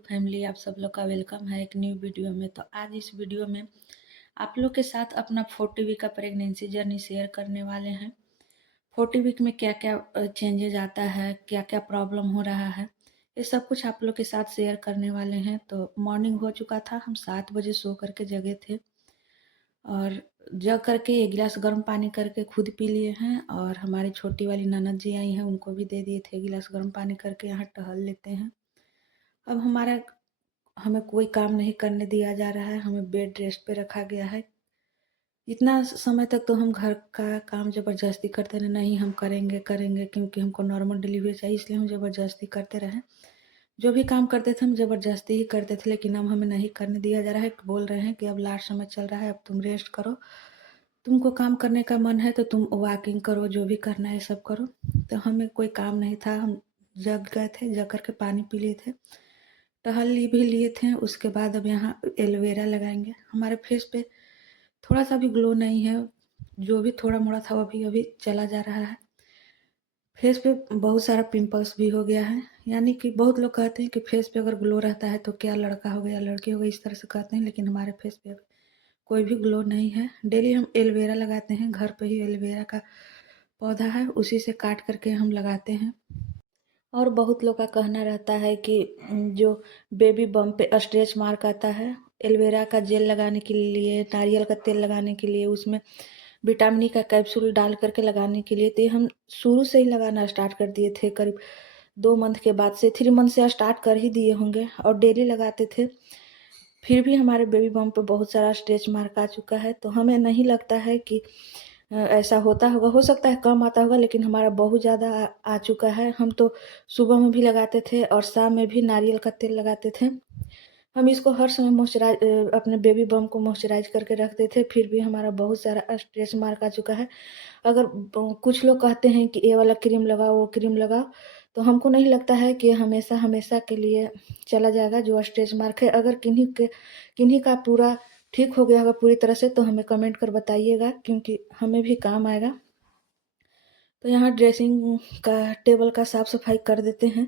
Family, आप सब लोग का वेलकम है एक न्यू वीडियो में। तो आज इस वीडियो में आप लोग के साथ अपना 40 वीक का प्रेगनेंसी जर्नी शेयर करने वाले हैं। 40 वीक में क्या क्या चेंजेज आता है, क्या क्या प्रॉब्लम हो रहा है, ये सब कुछ आप लोग के साथ शेयर करने वाले हैं। तो मॉर्निंग हो चुका था, हम 7 बजे सो करके जगे थे और जग करके एक गिलास गर्म पानी करके खुद पी लिए हैं और हमारी छोटी वाली ननद जी आई हैं, उनको भी दे दिए थे गिलास गर्म पानी करके। यहाँ टहल लेते हैं। अब हमें कोई काम नहीं करने दिया जा रहा है, हमें बेड रेस्ट पे रखा गया है। इतना समय तक तो हम घर का काम ज़बरदस्ती करते रहे, नहीं हम करेंगे करेंगे, क्योंकि हमको नॉर्मल डिलीवरी चाहिए, इसलिए हम ज़बरदस्ती करते रहे। जो भी काम करते थे हम ज़बरदस्ती ही करते थे, लेकिन अब हमें नहीं करने दिया जा रहा है। बोल रहे हैं कि अब लास्ट समय चल रहा है, अब तुम रेस्ट करो, तुमको काम करने का मन है तो तुम वॉकिंग करो, जो भी करना है सब करो। तो हमें कोई काम नहीं था, हम जग गए थे, जग करके पानी पी लिए थे, टहल ली भी लिए थे। उसके बाद अब यहाँ एलोवेरा लगाएंगे। हमारे फेस पे थोड़ा सा भी ग्लो नहीं है, जो भी थोड़ा मोड़ा था वो भी अभी चला जा रहा है। फेस पे बहुत सारा पिंपल्स भी हो गया है, यानी कि बहुत लोग कहते हैं कि फेस पे अगर ग्लो रहता है तो क्या लड़का हो गया लड़की हो गई, इस तरह से कहते हैं, लेकिन हमारे फेस पे अभी कोई भी ग्लो नहीं है। डेली हम एलोवेरा लगाते हैं, घर पे ही एलोवेरा का पौधा है, उसी से काट करके हम लगाते हैं। और बहुत लोग का कहना रहता है कि जो बेबी बम्प पे स्ट्रेच मार्क आता है, एलोवेरा का जेल लगाने के लिए, नारियल का तेल लगाने के लिए, उसमें विटामिन ई का कैप्सूल डाल करके लगाने के लिए, तो ये हम शुरू से ही लगाना स्टार्ट कर दिए थे। करीब 2 मंथ के बाद से, 3 मंथ से स्टार्ट कर ही दिए होंगे और डेली लगाते थे। फिर भी हमारे बेबी बम्प पे बहुत सारा स्ट्रेच मार्क आ चुका है। तो हमें नहीं लगता है कि ऐसा होता होगा, हो सकता है कम आता होगा, लेकिन हमारा बहुत ज़्यादा आ चुका है। हम तो सुबह में भी लगाते थे और शाम में भी नारियल का तेल लगाते थे। हम इसको हर समय अपने बेबी बम्प को मॉइस्चराइज करके रखते थे, फिर भी हमारा बहुत सारा स्ट्रेच मार्क आ चुका है। अगर कुछ लोग कहते हैं कि ये वाला क्रीम लगाओ, वो क्रीम लगाओ, तो हमको नहीं लगता है कि हमेशा के लिए चला जाएगा जो स्ट्रेच मार्क है। अगर किन्हीं का पूरा ठीक हो गया होगा पूरी तरह से, तो हमें कमेंट कर बताइएगा, क्योंकि हमें भी काम आएगा। तो यहाँ ड्रेसिंग का टेबल का साफ सफाई कर देते हैं।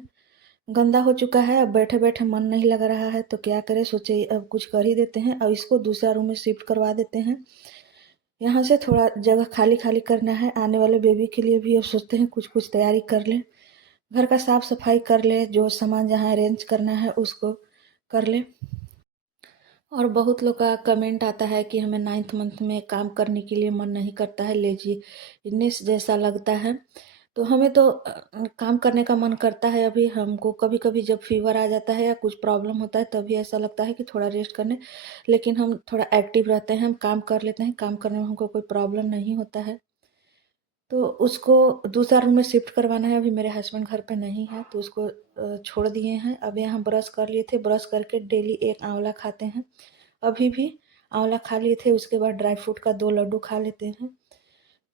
गंदा हो चुका है, अब बैठे बैठे मन नहीं लग रहा है, तो क्या करें, सोचे अब कुछ कर ही देते हैं और इसको दूसरा रूम में शिफ्ट करवा देते हैं। यहाँ से थोड़ा जगह खाली खाली करना है, आने वाले बेबी के लिए भी अब सोचते हैं कुछ कुछ तैयारी कर लें, घर का साफ सफाई कर ले, जो सामान जहाँ अरेंज करना है उसको कर ले। और बहुत लोग का कमेंट आता है कि हमें 9th मंथ में काम करने के लिए मन नहीं करता है, लेज़ीनेस जैसा लगता है। तो हमें तो काम करने का मन करता है। अभी हमको कभी-कभी जब फीवर आ जाता है या कुछ प्रॉब्लम होता है, तभी ऐसा लगता है कि थोड़ा रेस्ट करने, लेकिन हम थोड़ा एक्टिव रहते हैं, हम काम कर लेते हैं, काम करने में हमको कोई प्रॉब्लम नहीं होता है। तो उसको दूसरा रूम में शिफ्ट करवाना है, अभी मेरे हस्बैंड घर पे नहीं है, तो उसको छोड़ दिए हैं। अब यहाँ ब्रश कर लिए थे, ब्रश करके डेली 1 आंवला खाते हैं। अभी भी आंवला खा लिए थे, उसके बाद ड्राई फ्रूट का 2 लड्डू खा लेते हैं।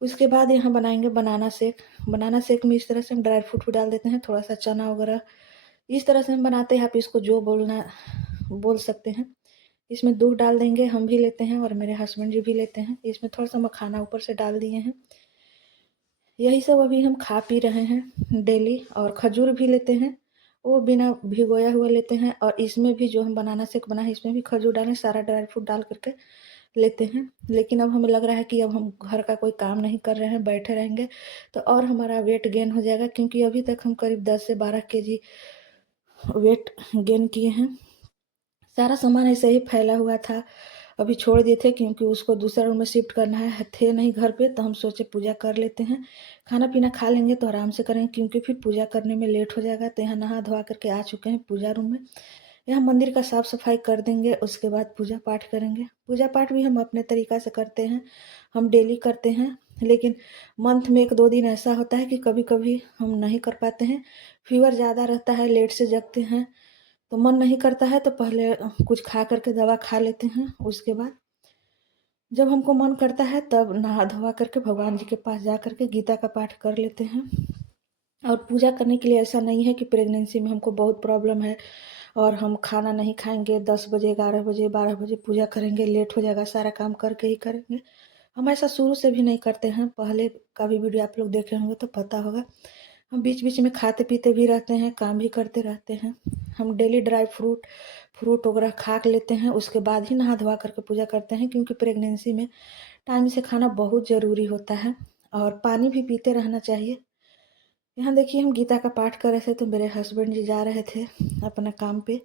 उसके बाद यहाँ बनाएँगे बनाना शेक। बनाना शेक में इस तरह से हम ड्राई फ्रूट भी डाल देते हैं, थोड़ा-सा चना वगैरह, इस तरह से हम बनाते हैं, आप इसको जो बोलना बोल सकते हैं। इसमें दूध डाल देंगे, हम भी लेते हैं और मेरे हस्बैंड जी भी लेते हैं। इसमें थोड़ा-सा मखाना ऊपर से डाल दिए हैं। यही सब अभी हम खा पी रहे हैं डेली। और खजूर भी लेते हैं, वो बिना भिगोया हुआ लेते हैं, और इसमें भी जो हम बनाना शेक बना है, इसमें भी खजूर डालें, सारा ड्राई फ्रूट डाल करके लेते हैं। लेकिन अब हमें लग रहा है कि अब हम घर का कोई काम नहीं कर रहे हैं, बैठे रहेंगे तो और हमारा वेट गेन हो जाएगा, क्योंकि अभी तक हम करीब 10 से 12 केजी वेट गेन किए हैं। सारा सामान ऐसे ही फैला हुआ था, अभी छोड़ दिए थे, क्योंकि उसको दूसरा रूम में शिफ्ट करना है, थे नहीं घर पे, तो हम सोचे पूजा कर लेते हैं। खाना-पीना खा लेंगे तो आराम से करेंगे, क्योंकि फिर पूजा करने में लेट हो जाएगा। तो यहाँ नहा-धोवा करके आ चुके हैं पूजा रूम में। यहाँ मंदिर का साफ-सफाई कर देंगे, उसके बाद पूजा-पाठ करेंगे। पूजा-पाठ भी हम अपने तरीक़ा से करते हैं, हम डेली करते हैं, लेकिन मंथ में 1-2 दिन ऐसा होता है कि कभी-कभी हम नहीं कर पाते हैं। फ़ीवर ज़्यादा रहता है, लेट से जगते हैं, तो मन नहीं करता है, तो पहले कुछ खा कर के दवा खा लेते हैं। उसके बाद जब हमको मन करता है, तब नहा-धोवा करके भगवान जी के पास जा कर के गीता का पाठ कर लेते हैं। और पूजा करने के लिए ऐसा नहीं है कि प्रेगनेंसी में हमको बहुत प्रॉब्लम है और हम खाना नहीं खाएँगे, 10 बजे, 11 बजे, 12 बजे पूजा करेंगे, लेट हो जाएगा, सारा काम करके ही करेंगे। हम ऐसा शुरू से भी नहीं करते हैं, पहले का भी वीडियो आप लोग देखे होंगे तो पता होगा। हम बीच बीच में खाते पीते भी रहते हैं, काम भी करते रहते हैं। हम डेली ड्राई फ्रूट फ्रूट वगैरह खा के लेते हैं, उसके बाद ही नहा धोवा करके पूजा करते हैं, क्योंकि प्रेगनेंसी में टाइम से खाना बहुत ज़रूरी होता है और पानी भी पीते रहना चाहिए। यहाँ देखिए हम गीता का पाठ कर रहे थे तो मेरे हस्बैंड जी जा रहे थे अपना काम पे।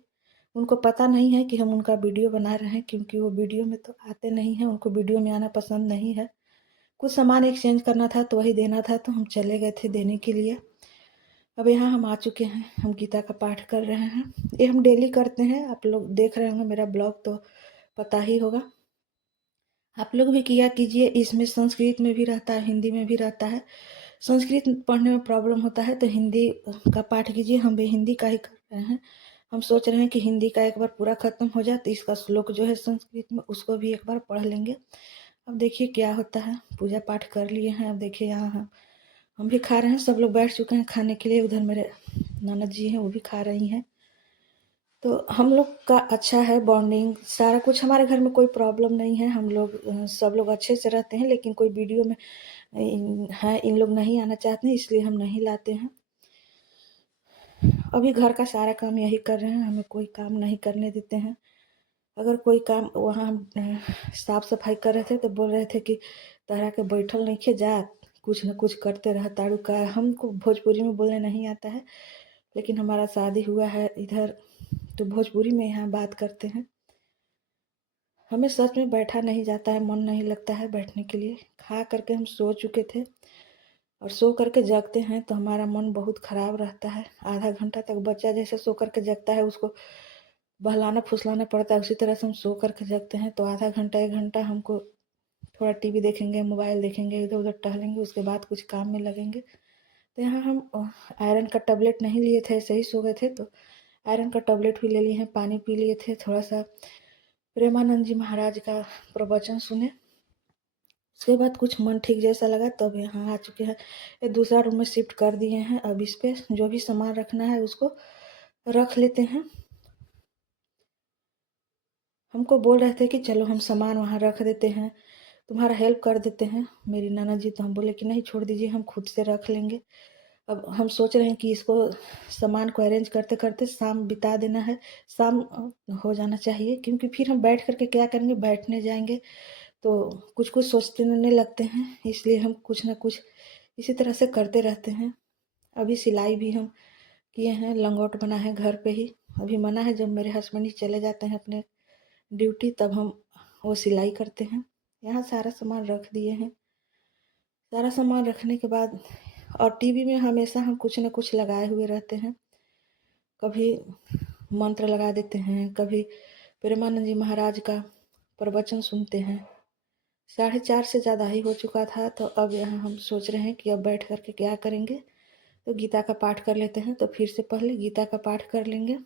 उनको पता नहीं है कि हम उनका वीडियो बना रहे हैं, क्योंकि वो वीडियो में तो आते नहीं हैं, उनको वीडियो में आना पसंद नहीं है। कुछ सामान एक्सचेंज करना था तो वही देना था, तो हम चले गए थे देने के लिए। अब यहाँ हम आ चुके हैं, हम गीता का पाठ कर रहे हैं। ये हम डेली करते हैं, आप लोग देख रहे होंगे मेरा ब्लॉग तो पता ही होगा। आप लोग भी किया कीजिए, इसमें संस्कृत में भी रहता है, हिंदी में भी रहता है। संस्कृत पढ़ने में प्रॉब्लम होता है तो हिंदी का पाठ कीजिए, हम भी हिंदी का ही कर रहे हैं। हम सोच रहे हैं कि हिंदी का एक बार पूरा खत्म हो जाए तो इसका श्लोक जो है संस्कृत में उसको भी एक बार पढ़ लेंगे। अब देखिए क्या होता है। पूजा पाठ कर लिए हैं, अब देखिए यहाँ हम भी खा रहे हैं, सब लोग बैठ चुके हैं खाने के लिए। उधर मेरे ननद जी हैं वो भी खा रही हैं। तो हम लोग का अच्छा है बॉन्डिंग, सारा कुछ हमारे घर में कोई प्रॉब्लम नहीं है। हम लोग सब लोग अच्छे से रहते हैं, लेकिन कोई वीडियो में इन लोग नहीं आना चाहते हैं, इसलिए हम नहीं लाते हैं। अभी घर का सारा काम यही कर रहे हैं, हमें कोई काम नहीं करने देते हैं। अगर कोई काम वहाँ हम साफ सफाई कर रहे थे तो बोल रहे थे कि तहरा के बैठल नहीं खे जा, कुछ न कुछ करते रह ताड़ू का। हमको भोजपुरी में बोलने नहीं आता है, लेकिन हमारा शादी हुआ है इधर तो भोजपुरी में यहाँ बात करते हैं। हमें सच में बैठा नहीं जाता है, मन नहीं लगता है बैठने के लिए। खा करके हम सो चुके थे और सो करके जगते हैं तो हमारा मन बहुत ख़राब रहता है। आधा घंटा तक बच्चा जैसे सो करके जगता है उसको बहलाना फुसलाना पड़ता है, उसी तरह से हम सो करके जगते हैं। तो आधा घंटा 1 घंटा हमको थोड़ा टीवी देखेंगे, मोबाइल देखेंगे, इधर उधर टहलेंगे, उसके बाद कुछ काम में लगेंगे। तो यहाँ हम आयरन का टैबलेट नहीं लिए थे, ऐसे ही सो गए थे, तो आयरन का टैबलेट भी ले लिए हैं, पानी पी लिए थे, थोड़ा सा प्रेमानंद जी महाराज का प्रवचन सुने। उसके बाद कुछ मन ठीक जैसा लगा तब यहाँ आ चुके हैं। ये दूसरा रूम में शिफ्ट कर दिए हैं। अब इस पे जो भी सामान रखना है उसको रख लेते हैं। हमको बोल रहे थे कि चलो हम सामान वहाँ रख देते हैं, तुम्हारा हेल्प कर देते हैं मेरी ननद जी। तो हम बोले कि नहीं छोड़ दीजिए, हम खुद से रख लेंगे। अब हम सोच रहे हैं कि इसको सामान को अरेंज करते करते शाम बिता देना है, शाम हो जाना चाहिए, क्योंकि फिर हम बैठ करके क्या करेंगे, बैठने जाएंगे तो कुछ कुछ सोचने लगते हैं, इसलिए हम कुछ ना कुछ इसी तरह से करते रहते हैं। अभी सिलाई भी हम किए हैं, लंगोट बना है घर पे ही। अभी मना है, जब मेरे हस्बैंड ही चले जाते हैं अपने ड्यूटी तब हम वो सिलाई करते हैं। यहाँ सारा सामान रख दिए हैं। सारा सामान रखने के बाद और टीवी में हमेशा हम कुछ न कुछ लगाए हुए रहते हैं। कभी मंत्र लगा देते हैं, कभी प्रेमानंद जी महाराज का प्रवचन सुनते हैं। 4:30 से ज़्यादा ही हो चुका था, तो अब यहाँ हम सोच रहे हैं कि अब बैठ कर के क्या करेंगे, तो गीता का पाठ कर लेते हैं। तो फिर से पहले गीता का पाठ कर लेंगे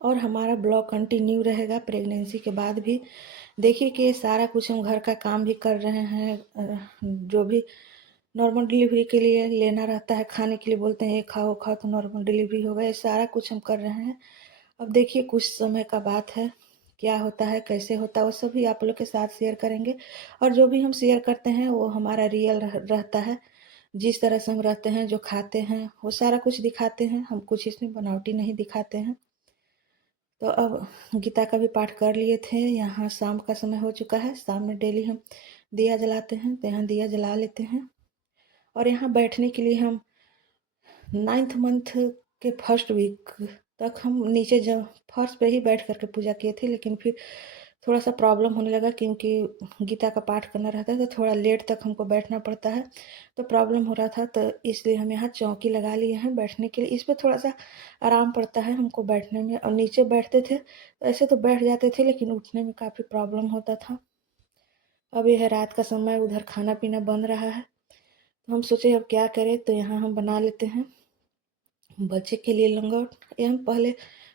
और हमारा ब्लॉग कंटिन्यू रहेगा प्रेगनेंसी के बाद भी। देखिए कि सारा कुछ हम घर का काम भी कर रहे हैं, जो भी नॉर्मल डिलीवरी के लिए लेना रहता है, खाने के लिए बोलते हैं ये खाओ खाओ तो नॉर्मल डिलीवरी हो गया, ये सारा कुछ हम कर रहे हैं। अब देखिए कुछ समय का बात है, क्या होता है कैसे होता है वो सभी आप लोग के साथ शेयर करेंगे। और जो भी हम शेयर करते हैं वो हमारा रियल रहता है, जिस तरह से हम रहते हैं, जो खाते हैं वो सारा कुछ दिखाते हैं, हम कुछ इसमें बनावटी नहीं दिखाते हैं। तो अब गीता का भी पाठ कर लिए थे। यहाँ शाम का समय हो चुका है, शाम में डेली हम दिया जलाते हैं, तो यहाँ दिया जला लेते हैं। और यहाँ बैठने के लिए हम 9th मंथ के फर्स्ट वीक तक हम नीचे जब फर्श पे ही बैठ करके पूजा किए थे, लेकिन फिर थोड़ा सा प्रॉब्लम होने लगा, क्योंकि गीता का पाठ करना रहता है तो थोड़ा लेट तक हमको बैठना पड़ता है, तो प्रॉब्लम हो रहा था, तो इसलिए हम यहाँ चौकी लगा लिए हैं बैठने के लिए। इस पर थोड़ा सा आराम पड़ता है हमको बैठने में। और नीचे बैठते थे तो ऐसे तो बैठ जाते थे, लेकिन उठने में काफ़ी प्रॉब्लम होता था। अब यह है रात का समय, उधर खाना पीना बन रहा है, तो हम सोचे अब क्या करें, तो यहाँ हम बना लेते हैं बच्चे के लिए लंगोट। ये हम पहले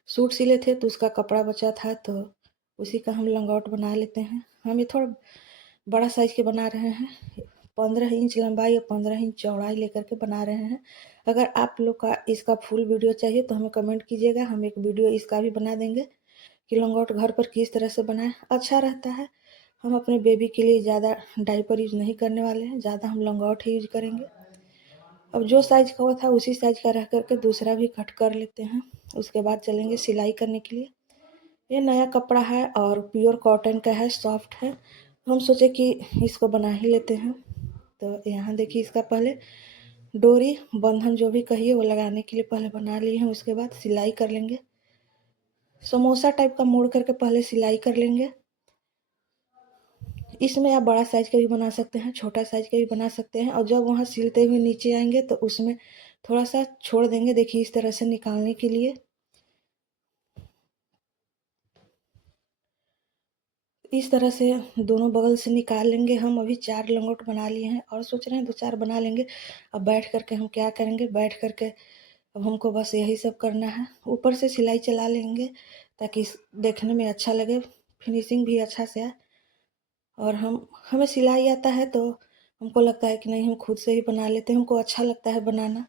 सूट सिले थे तो उसका कपड़ा बचा था, तो उसी का हम लंगोट बना लेते हैं। हम ये थोड़ा बड़ा साइज के बना रहे हैं, 15 इंच लंबाई और 15 इंच चौड़ाई लेकर के बना रहे हैं। अगर आप लोग का इसका फुल वीडियो चाहिए तो हमें कमेंट कीजिएगा, हम एक वीडियो इसका भी बना देंगे कि लंगोट घर पर किस तरह से बनाएं, अच्छा रहता है। हम अपने बेबी के लिए ज़्यादा डायपर यूज़ नहीं करने वाले हैं, ज़्यादा हम लॉन्गआउट ही यूज करेंगे। अब जो साइज का हुआ था उसी साइज का रह करके दूसरा भी कट कर लेते हैं। उसके बाद चलेंगे सिलाई करने के लिए। ये नया कपड़ा है और प्योर कॉटन का है, सॉफ्ट है। हम सोचे कि इसको बना ही लेते हैं। तो यहाँ देखिए, इसका पहले डोरी बंधन जो भी कहिए वो लगाने के लिए पहले बना लिए हैं। उसके बाद सिलाई कर लेंगे, समोसा टाइप का मोड़ करके पहले सिलाई कर लेंगे। इसमें आप बड़ा साइज का भी बना सकते हैं, छोटा साइज का भी बना सकते हैं। और जब वहाँ सिलते हुए नीचे आएंगे तो उसमें थोड़ा सा छोड़ देंगे, देखिए इस तरह से निकालने के लिए। इस तरह से दोनों बगल से निकाल लेंगे। हम अभी 4 लंगोट बना लिए हैं और सोच रहे हैं 2-4 बना लेंगे। अब बैठ करके हम क्या करेंगे, बैठ करके अब हमको बस यही सब करना है। ऊपर से सिलाई चला लेंगे ताकि देखने में अच्छा लगे, फिनिशिंग भी अच्छा से आए। और हमें सिलाई आता है तो हमको लगता है कि नहीं, हम खुद से ही बना लेते हैं, हमको अच्छा लगता है बनाना।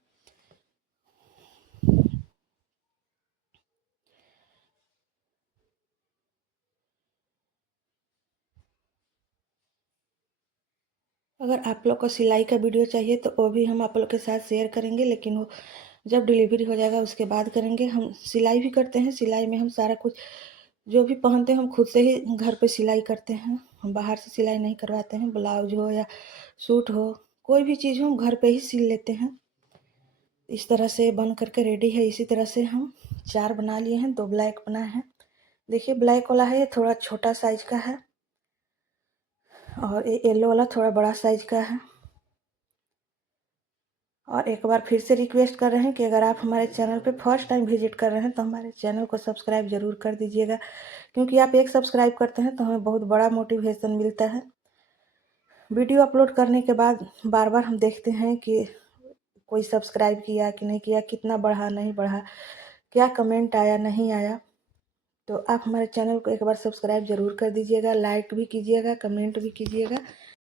अगर आप लोग को सिलाई का वीडियो चाहिए तो वो भी हम आप लोग के साथ शेयर करेंगे, लेकिन वो जब डिलीवरी हो जाएगा उसके बाद करेंगे। हम सिलाई भी करते हैं, सिलाई में हम सारा कुछ जो भी पहनते हैं हम खुद से ही घर पे सिलाई करते हैं। हम बाहर से सिलाई नहीं करवाते हैं। ब्लाउज हो या सूट हो, कोई भी चीज़ हो, हम घर पे ही सिल लेते हैं। इस तरह से बन करके रेडी है। इसी तरह से हम 4 बना लिए हैं, 2 ब्लैक बनाए हैं। देखिए ब्लैक वाला है, ये थोड़ा छोटा साइज का है और ये येलो वाला थोड़ा बड़ा साइज का है। और एक बार फिर से रिक्वेस्ट कर रहे हैं कि अगर आप हमारे चैनल पे फर्स्ट टाइम विजिट कर रहे हैं तो हमारे चैनल को सब्सक्राइब ज़रूर कर दीजिएगा, क्योंकि आप एक सब्सक्राइब करते हैं तो हमें बहुत बड़ा मोटिवेशन मिलता है। वीडियो अपलोड करने के बाद बार बार हम देखते हैं कि कोई सब्सक्राइब किया कि नहीं किया, कितना बढ़ा नहीं बढ़ा, क्या कमेंट आया नहीं आया। तो आप हमारे चैनल को एक बार सब्सक्राइब ज़रूर कर दीजिएगा, लाइक भी कीजिएगा, कमेंट भी कीजिएगा।